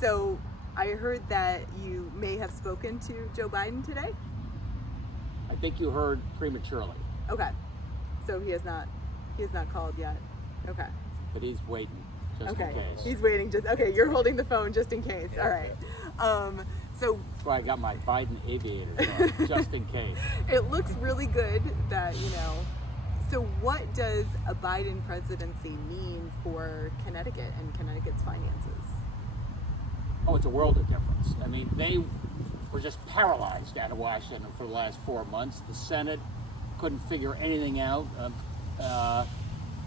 So I heard that you may have spoken to Joe Biden today. I think you heard prematurely. Okay. So he has not called yet. Okay. But he's waiting just in case. He's waiting okay, you're holding the phone just in case. Yeah. All right. So that's why I got my Biden aviator on, just in case. It looks really good that, so what does a Biden presidency mean for Connecticut and Connecticut's finances? Oh, it's a world of difference. I mean, they were just paralyzed out of Washington for the last 4 months. The Senate couldn't figure anything out,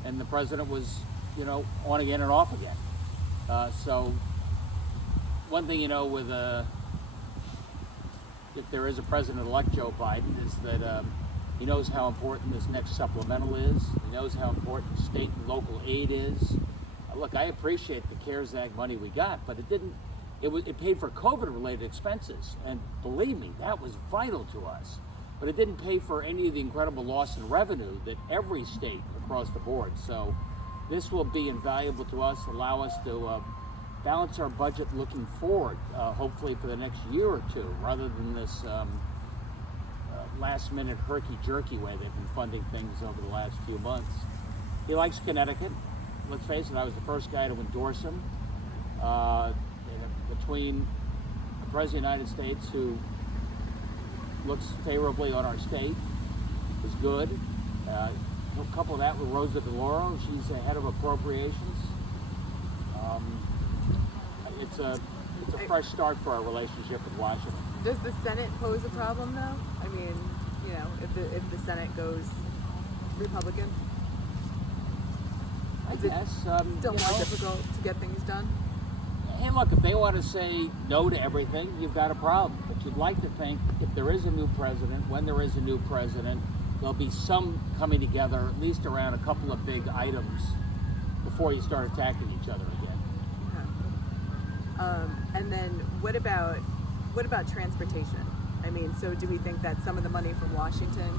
and the president was, on again and off again. So one thing, with if there is a president-elect Joe Biden, is that he knows how important this next supplemental is. He knows how important state and local aid is. Look, I appreciate the CARES Act money we got, but it paid for COVID-related expenses, and believe me, that was vital to us. But it didn't pay for any of the incredible loss in revenue that every state across the board. So this will be invaluable to us, allow us to balance our budget looking forward, hopefully for the next year or two, rather than this last-minute herky-jerky way they've been funding things over the last few months. He likes Connecticut. Let's face it, I was the first guy to endorse him. Between the President of the United States, who looks favorably on our state, is good. A couple of that with Rosa DeLauro. She's the head of appropriations. It's a fresh start for our relationship with Washington. Does the Senate pose a problem, though? I mean, if the Senate goes Republican, I guess still more difficult to get things done. And look, if they want to say no to everything, you've got a problem. But you'd like to think if there is a new president, when there is a new president, there'll be some coming together, at least around a couple of big items before you start attacking each other again. Okay. And then what about transportation? I mean, so do we think that some of the money from Washington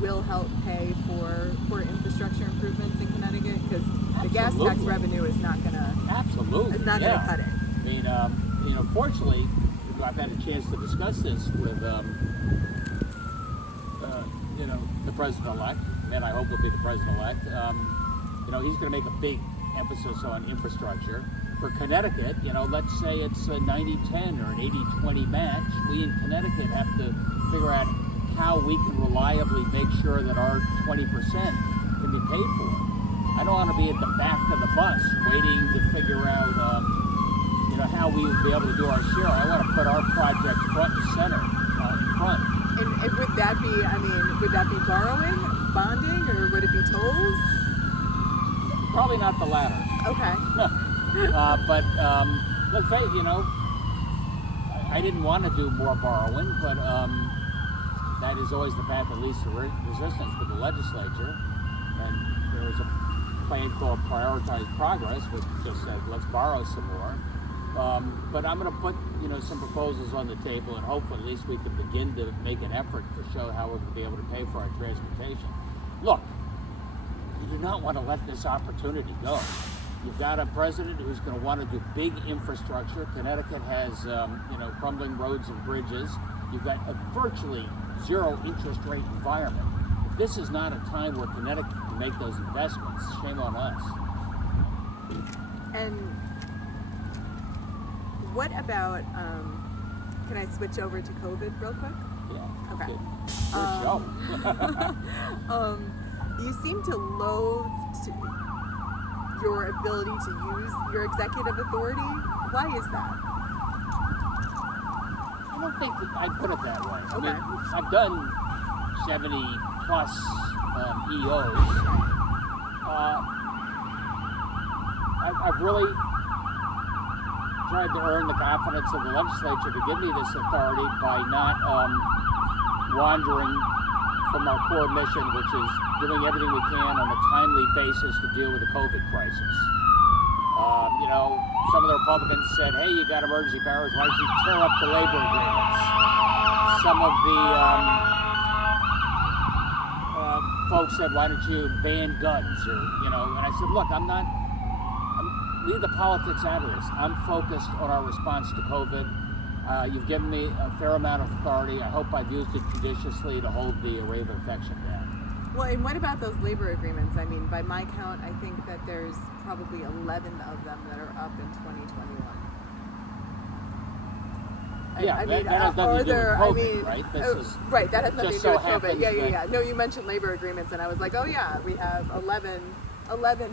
will help pay for infrastructure improvements in Connecticut? Because the gas tax revenue is not going to cut it. I mean, fortunately, I've had a chance to discuss this with the president-elect, and I hope will be the president-elect. He's going to make a big emphasis on infrastructure. For Connecticut, let's say it's a 90-10 or an 80-20 match. We in Connecticut have to figure out how we can reliably make sure that our 20% can be paid for. I don't want to be at the back of the bus waiting to figure out, how we would be able to do our share. I want to put our project front and center, in front. And would that be borrowing, bonding, or would it be tolls? Probably not the latter. Okay. But let's say, I didn't want to do more borrowing, but that is always the path of least resistance with the legislature. And there is a plan called Prioritize Progress, which just said, let's borrow some more. But I'm going to put, some proposals on the table, and hopefully at least we can begin to make an effort to show how we're going to be able to pay for our transportation. Look, you do not want to let this opportunity go. You've got a president who's going to want to do big infrastructure. Connecticut has, crumbling roads and bridges. You've got a virtually zero interest rate environment. If this is not a time where Connecticut can make those investments, shame on us. And what about, can I switch over to COVID real quick? Yeah. Okay. Good show. You seem to loathe your ability to use your executive authority. Why is that? I don't think I'd put it that way. Okay. I mean, I've done 70 plus EOs. I've really tried to earn the confidence of the legislature to give me this authority by not wandering from our core mission, which is doing everything we can on a timely basis to deal with the COVID crisis. Some of the Republicans said, hey, you got emergency powers, why don't you tear up the labor agreements? Some of the folks said, why don't you ban guns? And I said, look, I'm leave the politics out of this. I'm focused on our response to COVID. You've given me a fair amount of authority. I hope I've used it judiciously to hold the rate of infection down. Well, and what about those labor agreements? I mean, by my count, I think that there's probably 11 of them that are up in 2021. Yeah, that has nothing to do with COVID, right? Right, that has nothing to do with COVID. Yeah. No, you mentioned labor agreements, and I was like, oh yeah, we have 11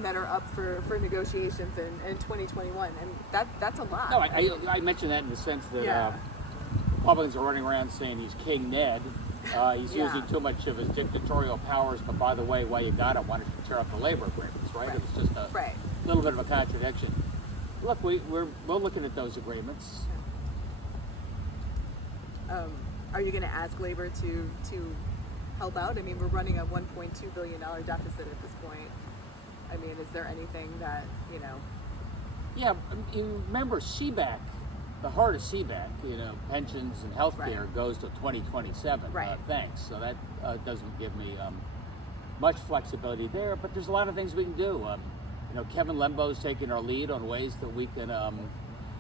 that are up for negotiations in 2021, and that's a lot. No, I mentioned that in the sense that Republicans are running around saying he's King Ned. He's using too much of his dictatorial powers, but by the way, while you got it, why don't you tear up the labor agreements, right? It was just a little bit of a contradiction. Look, we're looking at those agreements. Are you going to ask labor to help out? I mean, we're running a $1.2 billion deficit at this point. I mean, is there anything that, Yeah, you remember CBAC, the heart of CBAC, pensions and health care goes to 2027. Right. Thanks. So that doesn't give me much flexibility there, but there's a lot of things we can do. Kevin Lembo's taking our lead on ways that we can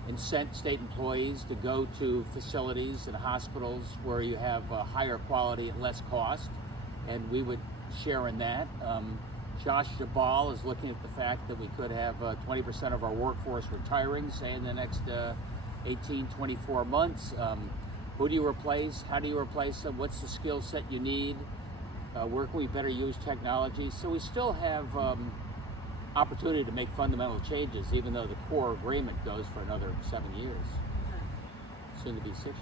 incent state employees to go to facilities and hospitals where you have higher quality and less cost, and we would share in that. Josh Jabal is looking at the fact that we could have 20% of our workforce retiring, say, in the next 18, 24 months. Who do you replace? How do you replace them? What's the skill set you need? Where can we better use technology? So we still have opportunity to make fundamental changes, even though the core agreement goes for another 7 years, soon to be 6 years.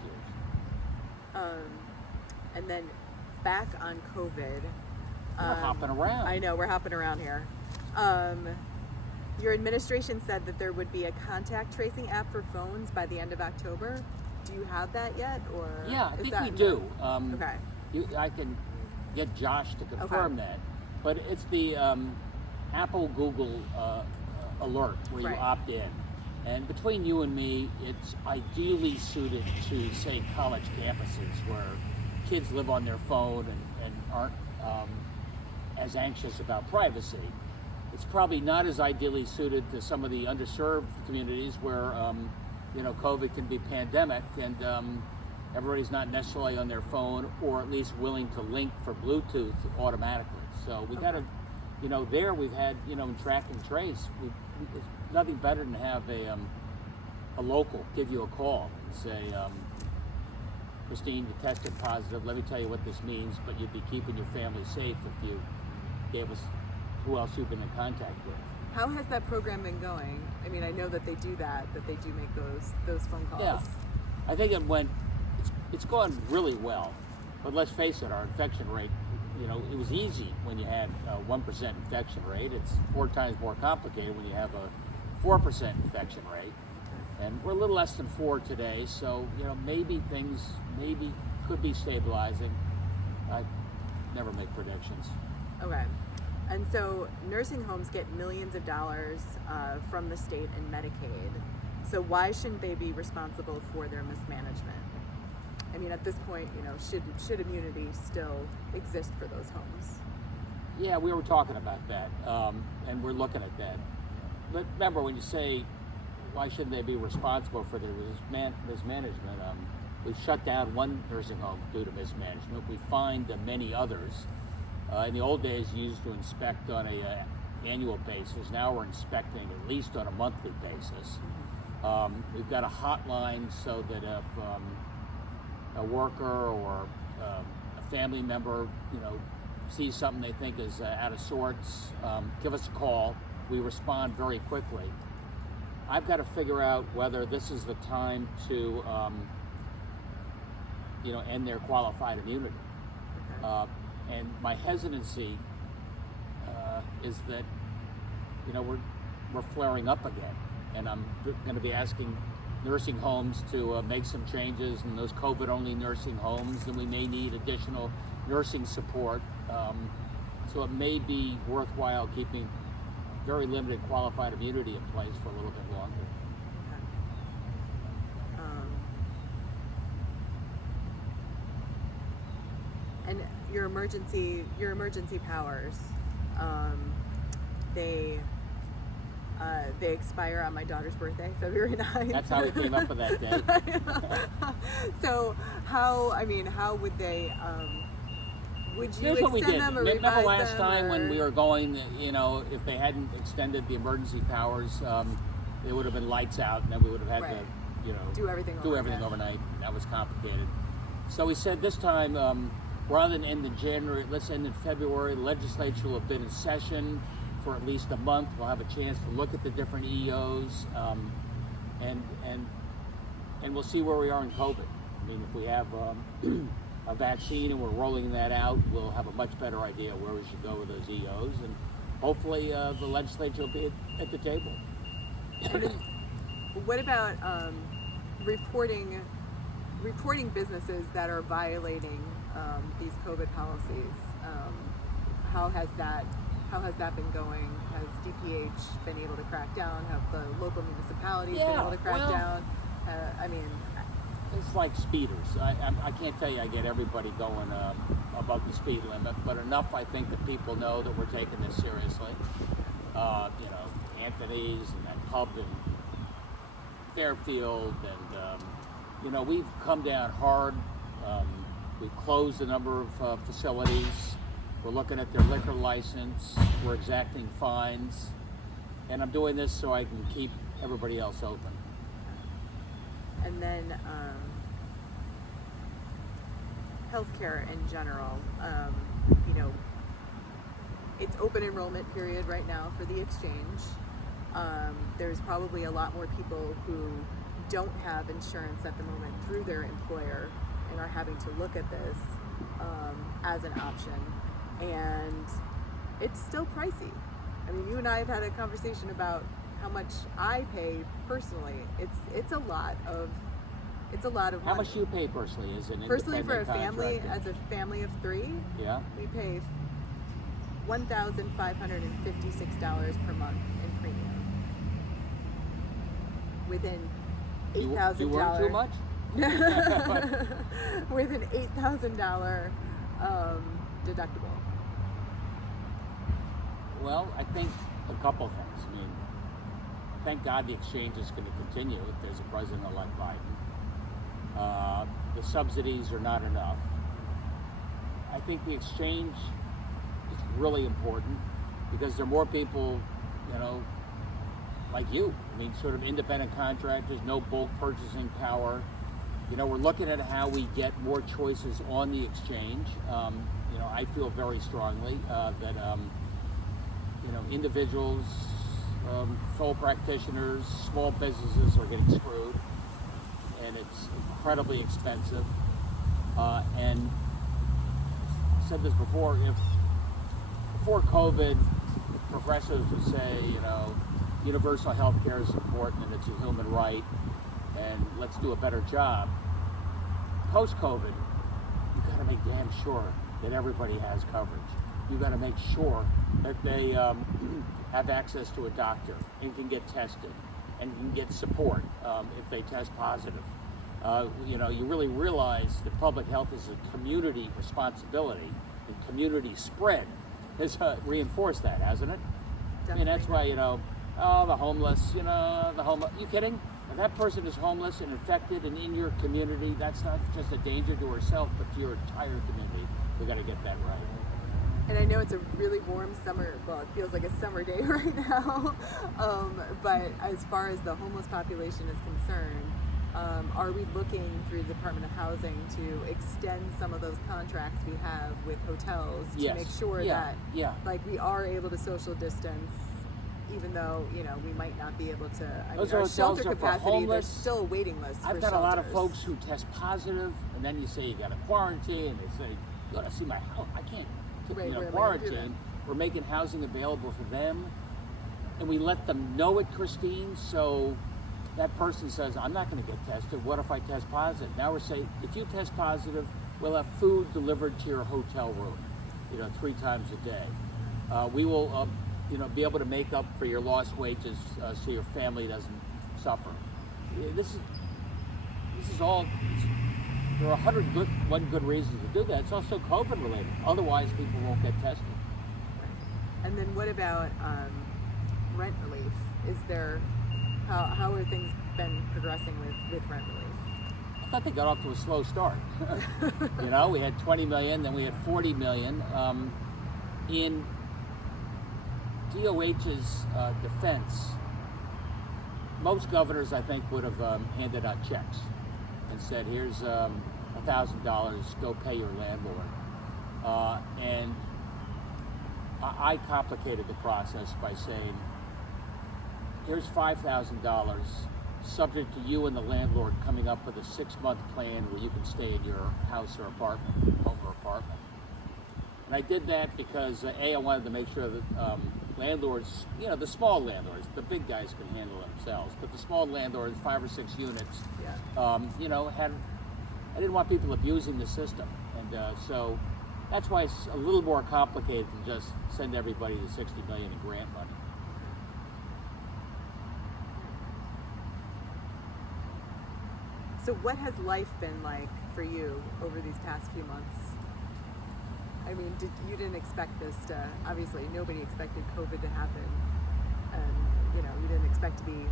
And then back on COVID. We're hopping around. I know, we're hopping around here. Your administration said that there would be a contact tracing app for phones by the end of October. Do you have that yet, or? Yeah, I think we do. Okay. I can get Josh to confirm that, but it's the Apple Google alert where you opt in, and between you and me, it's ideally suited to, say, college campuses where kids live on their phone and aren't as anxious about privacy. It's probably not as ideally suited to some of the underserved communities where COVID can be pandemic and everybody's not necessarily on their phone, or at least willing to link for Bluetooth automatically. So we got to, there we've had, in track and trace, it's nothing better than have a local give you a call and say, Christine, you tested positive. Let me tell you what this means, but you'd be keeping your family safe if you gave us who else you've been in contact with. How has that program been going? I mean, I know that they do that they do make those phone calls. Yeah, I think it's gone really well. But let's face it, our infection rate, it was easy when you had a 1% infection rate. It's 4 times more complicated when you have a 4% infection rate. And we're a little less than 4 today, so maybe things could be stabilizing. I never make predictions. Okay. And so nursing homes get millions of dollars from the state and Medicaid. So why shouldn't they be responsible for their mismanagement? I mean, at this point, should immunity still exist for those homes? Yeah, we were talking about that, and we're looking at that. But remember, when you say, why shouldn't they be responsible for their mismanagement? We've shut down one nursing home due to mismanagement. We fined many others. In the old days, you used to inspect on a annual basis. Now we're inspecting at least on a monthly basis. We've got a hotline so that if a worker or a family member, sees something they think is out of sorts, give us a call. We respond very quickly. I've got to figure out whether this is the time to, end their qualified immunity. Okay. And my hesitancy is that, we're flaring up again, and I'm going to be asking nursing homes to make some changes in those COVID-only nursing homes, and we may need additional nursing support. So it may be worthwhile keeping very limited qualified immunity in place for a little bit longer. And your emergency powers, they They expire on my daughter's birthday, February 9th. That's how we came up with that date. So how would they, would you Here's what we extend did. them or Remember revise last them, time when or- we were going, if they hadn't extended the emergency powers, it would have been lights out, and then we would have had Right. to, do everything overnight. That was complicated. So we said this time, rather than end in January, let's end in February. The legislature will have been in session for at least a month. We'll have a chance to look at the different EOs, and we'll see where we are in COVID. I mean, if we have a vaccine and we're rolling that out, we'll have a much better idea where we should go with those EOs, and hopefully the legislature will be at the table. What about reporting businesses that are violating these COVID policies? How has that been going? Has DPH been able to crack down? Have the local municipalities been able to crack down? It's like speeders. I can't tell you I get everybody going above the speed limit, but enough I think that people know that we're taking this seriously. Anthony's and that pub in Fairfield, and we've come down hard. We've closed a number of facilities. We're looking at their liquor license. We're exacting fines, and I'm doing this so I can keep everybody else open. And then healthcare in general, it's open enrollment period right now for the exchange. There's probably a lot more people who don't have insurance at the moment through their employer and are having to look at this as an option. And it's still pricey. I mean, you and I have had a conversation about how much I pay personally. It's a lot of money. How much do you pay personally as an Personally, for a independent family, contractor? as a family of three, Yeah. we pay $1,556 per month in premium. Within $8,000. You weren't too much? With an $8,000 deductible. Well, I think a couple things. I mean, thank God the exchange is going to continue if there's a President-elect Biden. The subsidies are not enough. I think the exchange is really important because there are more people, like you. I mean, sort of independent contractors, no bulk purchasing power. We're looking at how we get more choices on the exchange. I feel very strongly that individuals, sole practitioners, small businesses are getting screwed, and it's incredibly expensive. And I said this before, if before COVID, progressives would say, universal health care is important and it's a human right, and let's do a better job. Post-COVID, you got to make damn sure that everybody has coverage. You got to make sure that they have access to a doctor and can get tested and can get support if they test positive. You really realize that public health is a community responsibility, and community spread has reinforced that, hasn't it? Definitely. I mean, that's why, the homeless, you kidding? If that person is homeless and infected and in your community, that's not just a danger to herself, but to your entire community. We got to get that right. And I know it's a really warm summer, well, it feels like a summer day right now, but as far as the homeless population is concerned, are we looking through the Department of Housing to extend some of those contracts we have with hotels to Yes. make sure that like we are able to social distance, even though we might not be able to. I Those mean, our hotels shelter are for capacity, homeless. there's still a waiting list. I've for got a lot of shelters. folks who test positive, and then you say you got to quarantine, and they say, you got to see my house. I can't Right, where am I gonna do quarantine. that? We're making housing available for them, and we let them know it, Christine, so that person says, I'm not going to get tested. What if I test positive? Now we're saying, if you test positive, we'll have food delivered to your hotel room, 3 times a day. We will, be able to make up for your lost wages so your family doesn't suffer. This is all, there are 101 good reasons to do that. It's also COVID related. Otherwise, people won't get tested. And then what about rent relief? Is there, how are things been progressing with rent relief? I thought they got off to a slow start. You know, we had 20 million, then we had 40 million. In DOH's defense, most governors, I think, would have handed out checks and said, here's $1,000, go pay your landlord. And I complicated the process by saying, here's $5,000, subject to you and the landlord coming up with a 6-month plan where you can stay in your house or apartment, home or apartment. And I did that because I wanted to make sure that landlords, you know, the small landlords, the big guys can handle it themselves, but the small landlords, 5 or 6 units, you know, I didn't want people abusing the system. And so that's why it's a little more complicated than just send everybody the $60 million in grant money. So what has life been like for you over these past few months? I mean, you didn't expect this to, obviously nobody expected COVID to happen, and you know, you didn't expect to be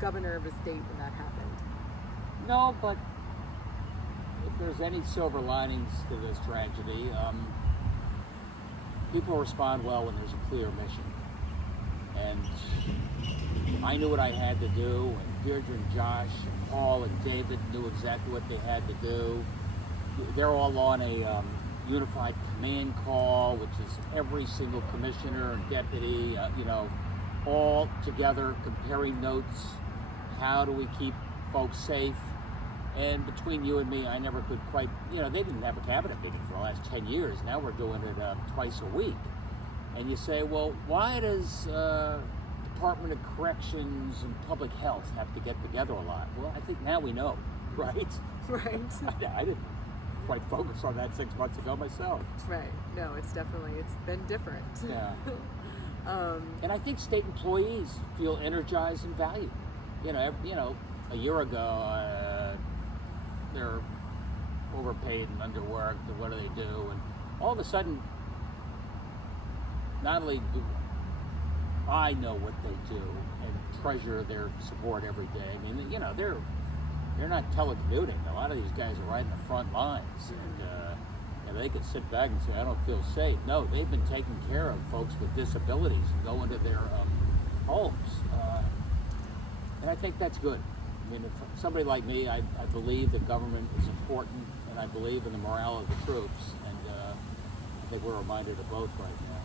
governor of a state when that happened. No, but if there's any silver linings to this tragedy, people respond well when there's a clear mission. And I knew what I had to do, and Deirdre and Josh and Paul and David knew exactly what they had to do. They're all on a unified command call, which is every single commissioner and deputy, you know, all together comparing notes. How do we keep folks safe? And between you and me, I never could quite, you know, they didn't have a cabinet meeting for the last 10 years. Now we're doing it twice a week. And you say, well, why does Department of Corrections and Public Health have to get together a lot? Well, I think now we know, right? Right. I didn't quite focus on that 6 months ago myself. Right. No, it's been different. Yeah. And I think state employees feel energized and valued. You know, a year ago, they're overpaid and underworked, and what do they do? And all of a sudden, not only do I know what they do and treasure their support every day. I mean, you know, they're not telecommuting. A lot of these guys are right in the front lines, and you know, they can sit back and say, I don't feel safe. No, they've been taking care of folks with disabilities and go into their homes. And I think that's good. I mean, if somebody like me, I believe that government is important, and I believe in the morale of the troops, and I think we're reminded of both right now.